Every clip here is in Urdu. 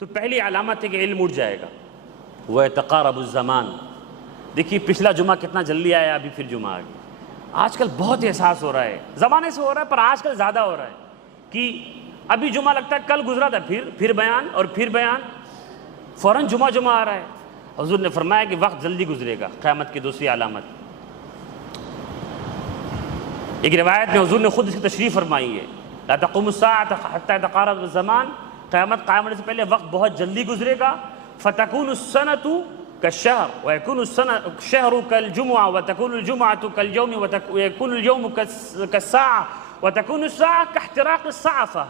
تو پہلی علامت ہے کہ علم اٹھ جائے گا. وَيَتَقَارَبُ الزَّمَانُ. دیکھیے پچھلا جمعہ کتنا جلدی آیا، ابھی پھر جمعہ آ گیا. آج کل بہت احساس ہو رہا ہے، زمانے سے ہو رہا ہے پر آج کل زیادہ ہو رہا ہے کہ ابھی جمعہ لگتا ہے کل گزرا تھا، پھر بیان اور پھر بیان، فوراً جمعہ آ رہا ہے. حضور نے فرمایا کہ وقت جلدی گزرے گا. قیامت کی دوسری علامت. ایک روایت میں حضور نے خود اس کی تشریح فرمائی ہے، لا تقوم الساعة حتى يتقارب الزمان. قیامت قائم ہونے سے پہلے وقت بہت جلدی گزرے گا. فتكون السنة كالشهر ويكون الشهر كالجمعة وتكون الجمعة كاليوم ويكون اليوم كالساعة وتكون الساعة كاحتراق الصعفة.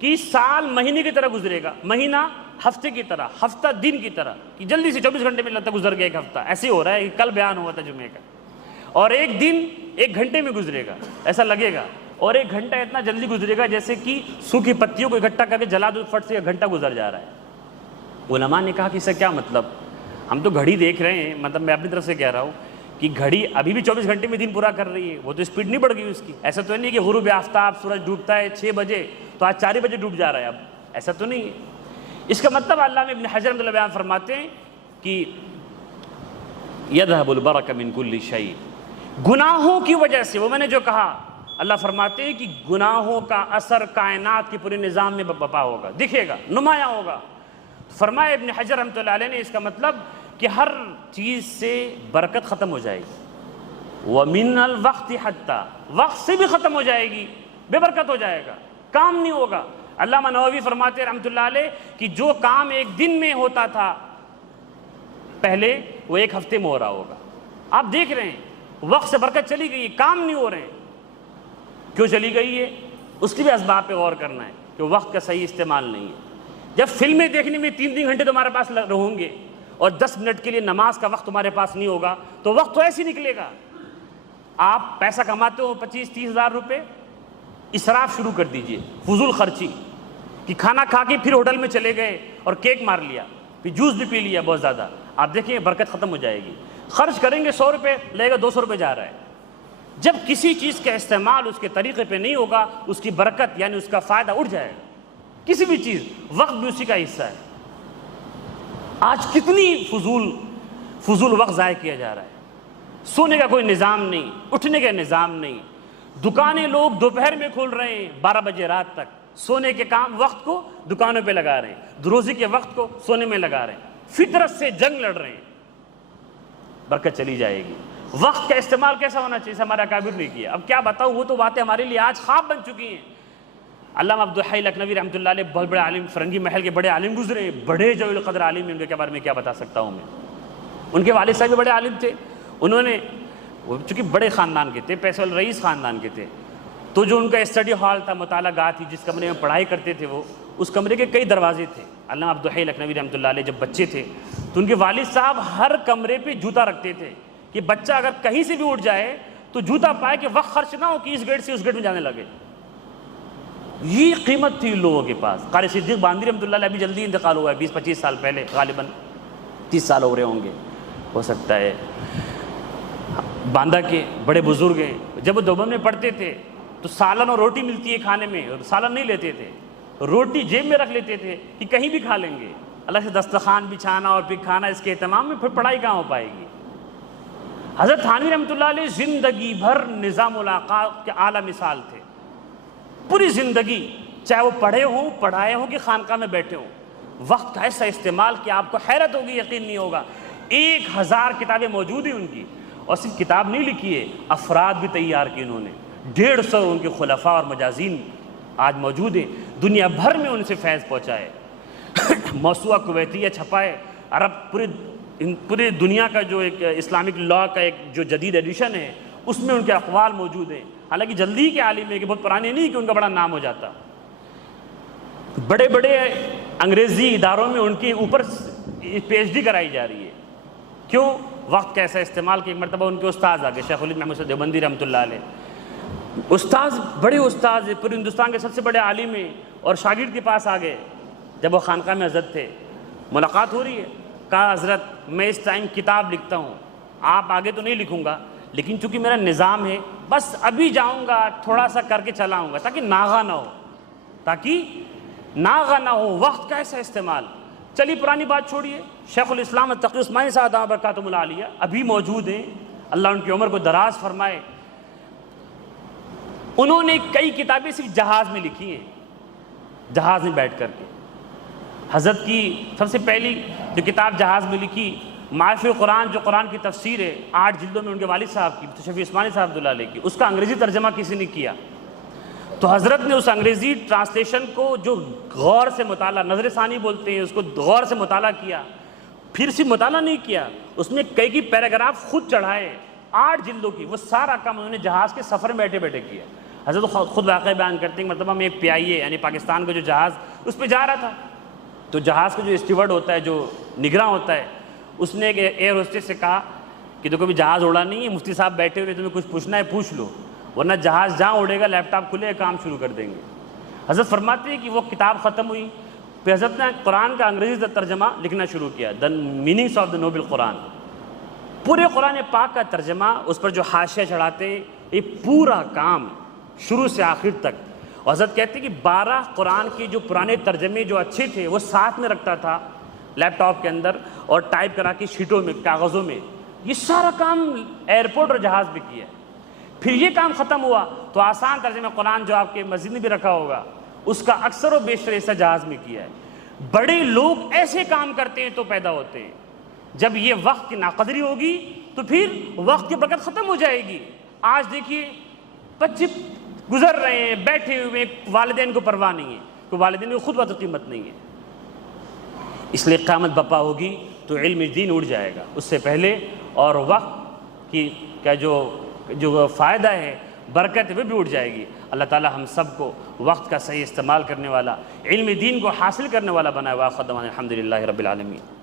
کہ سال مہینے کی طرح گزرے گا، مہینہ ہفتے کی طرح، ہفتہ دن کی طرح، کہ جلدی سے 24 گھنٹے میں لگتا گزر گیا ایک ہفتہ. ایسے ہو رہا ہے کہ کل بیان ہوا تھا جمعے کا، اور ایک دن 1 گھنٹے میں گزرے گا ایسا لگے گا، اور 1 گھنٹہ اتنا جلدی گزرے گا جیسے کہ سوکھی پتیوں کو اکٹھا کر کے جلا دو، فٹ سے 1 گھنٹہ گزر جا رہا ہے. علماء نے کہا کہ اس سے کیا مطلب؟ ہم تو گھڑی دیکھ رہے ہیں، مطلب میں اپنی طرف سے کہہ رہا ہوں کہ گھڑی ابھی بھی 24 گھنٹے میں دن پورا کر رہی ہے، وہ تو اسپیڈ نہیں بڑھ گئی اس کی. ایسا تو نہیں کہ غروب آفتاب سورج ڈوبتا ہے 6 بجے تو آج 4 بجے ڈوب جا رہا ہے، اب ایسا تو نہیں ہے. اس کا مطلب علامہ ابن حجر رحمۃ اللہ بیان فرماتے ہیں کہ یذهب البرکۃ من کل شیء. گناہوں کی وجہ سے، وہ میں نے جو کہا، اللہ فرماتے ہیں کہ گناہوں کا اثر کائنات کے پورے نظام میں بپا ہوگا، دکھے گا، نمایاں ہوگا. فرمایا ابن حجر رحمۃ اللہ علیہ نے اس کا مطلب کہ ہر چیز سے برکت ختم ہو جائے گی. وَمِنَ الْوَقْتِ حَتَّى. وقت سے بھی ختم ہو جائے گی، بے برکت ہو جائے گا، کام نہیں ہوگا. علامہ نووی فرماتے ہیں رحمۃ اللہ علیہ کہ جو کام 1 دن میں ہوتا تھا پہلے، وہ 1 ہفتے میں ہو رہا ہوگا. آپ دیکھ رہے ہیں وقت سے برکت چلی گئی، کام نہیں ہو رہے ہیں. کیوں چلی گئی ہے؟ اس کی بھی اسباب پہ غور کرنا ہے کہ وقت کا صحیح استعمال نہیں ہے. جب فلمیں دیکھنے میں 3 گھنٹے تمہارے پاس رہوں گے اور 10 منٹ کے لیے نماز کا وقت تمہارے پاس نہیں ہوگا تو وقت تو ایسے ہی نکلے گا. آپ پیسہ کماتے ہو 25-30 ہزار روپے، اسراف شروع کر دیجئے، فضول خرچی، کہ کھانا کھا کے پھر ہوٹل میں چلے گئے اور کیک مار لیا، پھر جوس بھی پی لیا بہت زیادہ. آپ دیکھیں برکت ختم ہو جائے گی. خرچ کریں گے 100 روپے، لے گا 200 روپے جا رہا ہے. جب کسی چیز کا استعمال اس کے طریقے پہ نہیں ہوگا، اس کی برکت یعنی اس کا فائدہ اٹھ جائے گا. کسی بھی چیز، وقت بھی اسی کا حصہ ہے. آج کتنی فضول وقت ضائع کیا جا رہا ہے. سونے کا کوئی نظام نہیں، اٹھنے کا نظام نہیں. دکانیں لوگ دوپہر میں کھول رہے ہیں 12 بجے رات تک، سونے کے وقت کو دکانوں پہ لگا رہے ہیں، روزی کے وقت کو سونے میں لگا رہے ہیں. فطرت سے جنگ لڑ رہے ہیں. برکت چلی جائے گی. وقت کا استعمال کیسا ہونا چاہیے، ہمارا اکابر نے کیا. اب کیا بتاؤں، وہ تو باتیں ہمارے لیے آج خواب بن چکی ہیں. علامہ عبدالحی لکھنوی رحمۃ اللہ علیہ بہت بڑے عالم، فرنگی محل کے بڑے عالم گزرے، بڑے جلیل القدر عالم ہیں. ان کے بارے میں کیا بتا سکتا ہوں میں. ان کے والد صاحب بھی بڑے عالم تھے. انہوں نے، وہ چونکہ بڑے خاندان کے تھے، پیسے والے رئیس خاندان کے تھے، تو جو ان کا اسٹڈی ہال تھا، مطالعہ گاہ تھی، جس کمرے میں پڑھائی کرتے تھے، وہ اس کمرے کے کئی دروازے تھے. علامہ عبدالحی لکھنوی رحمۃ اللہ علیہ جب بچے تھے تو ان کے والد صاحب ہر کمرے پہ جوتا رکھتے تھے کہ بچہ اگر کہیں سے بھی اٹھ جائے تو جوتا پائے، کہ وقت خرچ نہ ہو کہ اس گیٹ سے اس گیٹ میں جانے لگے. یہ قیمت تھی لوگوں کے پاس. قاری صدیق باندی رحمۃ اللہ علیہ ابھی جلدی انتقال ہوا ہے، 20-25 سال پہلے، غالباً 30 سال ہو رہے ہوں گے، ہو سکتا ہے. باندہ کے بڑے بزرگ ہیں. جب وہ دیوبند میں پڑھتے تھے تو سالن اور روٹی ملتی ہے کھانے میں، اور سالن نہیں لیتے تھے، روٹی جیب میں رکھ لیتے تھے کہ کہیں بھی کھا لیں گے. اللہ سے دسترخوان بچھانا اور پھر کھانا، اس کے اہتمام میں پھر پڑھائی کہاں ہو پائے گی. حضرت تھانوی رحمۃ اللہ علیہ زندگی بھر نظام الاوقات کے اعلیٰ مثال تھے. پوری زندگی، چاہے وہ پڑھے ہوں، پڑھائے ہوں کہ خانقاہ میں بیٹھے ہوں، وقت کا ایسا استعمال کہ آپ کو حیرت ہوگی، یقین نہیں ہوگا. 1000 کتابیں موجود ہیں ان کی، اور صرف کتاب نہیں لکھی ہے، افراد بھی تیار کیے انہوں نے. 150 ان کے خلفاء اور مجازین آج موجود ہیں. دنیا بھر میں ان سے فیض پہنچائے. موسوعہ کویتیہ چھپائے. عرب پوری دنیا کا جو ایک اسلامک لاء کا ایک جو جدید ایڈیشن ہے، اس میں ان کے اقوال موجود ہیں. حالانکہ جلدی کے عالم ہے کہ بہت پرانے نہیں کہ ان کا بڑا نام ہو جاتا. بڑے بڑے انگریزی اداروں میں ان کے اوپر PhD کرائی جا رہی ہے. کیوں؟ وقت کا ایسا استعمال کہ ایک مرتبہ ان کے استاذ آگے، شیخ الہند محمد دیوبندی رحمۃ اللہ علیہ، استاذ، بڑے استاذ پورے ہندوستان کے سب سے بڑے عالم ہیں، اور شاگرد کے پاس آ گئے. جب وہ خانقاہ میں حضرت تھے، ملاقات ہو رہی ہے. کہا حضرت میں اس ٹائم کتاب لکھتا ہوں، آپ آگے تو نہیں لکھوں گا، لیکن چونکہ میرا نظام ہے، بس ابھی جاؤں گا، تھوڑا سا کر کے چلا آؤں گا تاکہ ناغہ نہ ہو، تاکہ ناغہ نہ ہو، وقت کا ایسا استعمال۔ چلیے پرانی بات چھوڑیے، شیخ الاسلام تقی عثمانی صاحب دامت برکاتہم العالیہ ابھی موجود ہیں، اللہ ان کی عمر کو دراز فرمائے۔ انہوں نے کئی کتابیں صرف جہاز میں لکھی ہیں، جہاز میں بیٹھ کر کے۔ حضرت کی سب سے پہلی جو کتاب جہاز میں لکھی معارف قرآن، جو قرآن کی تفسیر ہے 8 جلدوں میں ان کے والد صاحب کی، شفیع عثمانی صاحب اللہ علیہ کی، اس کا انگریزی ترجمہ کسی نے کیا، تو حضرت نے اس انگریزی ٹرانسلیشن کو جو غور سے مطالعہ، نظر ثانی بولتے ہیں اس کو، غور سے مطالعہ کیا۔ پھر صرف مطالعہ نہیں کیا، اس میں کئی پیراگراف خود چڑھائے 8 جلدوں کی، وہ سارا کام انہوں نے جہاز کے سفر میں بیٹھے بیٹھے کیا۔ حضرت خود واقعہ بیان کرتے ہیں، مرتبہ میں ایک PIA یعنی پاکستان کا جو جہاز اس پہ جا رہا تھا، تو جہاز کا جو اسٹیورڈ ہوتا ہے، جو نگراں ہوتا ہے، اس نے ایک ایئر ہوسٹس سے کہا کہ دیکھو بھی جہاز اڑا نہیں ہے، مفتی صاحب بیٹھے ہوئے، تمہیں کچھ پوچھنا ہے پوچھ لو، ورنہ جہاز جہاں اڑے گا لیپ ٹاپ کھلے کام شروع کر دیں گے۔ حضرت فرماتے ہیں کہ وہ کتاب ختم ہوئی، پھر حضرت نے قرآن کا انگریزی ترجمہ لکھنا شروع کیا، دی میننگس آف دا نوبل قرآن، پورے قرآن پاک کا ترجمہ، اس پر جو حاشیہ چڑھاتے ہیں، یہ پورا کام شروع سے آخر تک۔ اور حضرت کہتے ہیں کہ 12 قرآن کے جو پرانے ترجمے جو اچھے تھے وہ ساتھ میں رکھتا تھا لیپ ٹاپ کے اندر، اور ٹائپ کرا کے شیٹوں میں، کاغذوں میں، یہ سارا کام ایئرپورٹ اور جہاز پہ کیا ہے۔ پھر یہ کام ختم ہوا تو آسان ترجمہ قرآن جو آپ کے مسجد میں بھی رکھا ہوگا، اس کا اکثر و بیشتر حصہ جہاز میں کیا ہے۔ بڑے لوگ ایسے کام کرتے ہیں تو پیدا ہوتے ہیں، جب یہ وقت کی ناقدری ہوگی تو پھر وقت کی برکت ختم ہو جائے گی۔ آج دیکھیے بچے گزر رہے ہیں بیٹھے ہوئے، والدین کو پرواہ نہیں ہے، کہ والدین کو خود وقت قیمت نہیں ہے۔ اس لیے قیامت بپا ہوگی تو علم دین اڑ جائے گا اس سے پہلے، اور وقت کی کا جو فائدہ ہے، برکت ہے، وہ بھی اٹھ جائے گی۔ اللہ تعالی ہم سب کو وقت کا صحیح استعمال کرنے والا، علم دین کو حاصل کرنے والا بنائے۔ واخر دعوانا الحمدللہ رب العالمین۔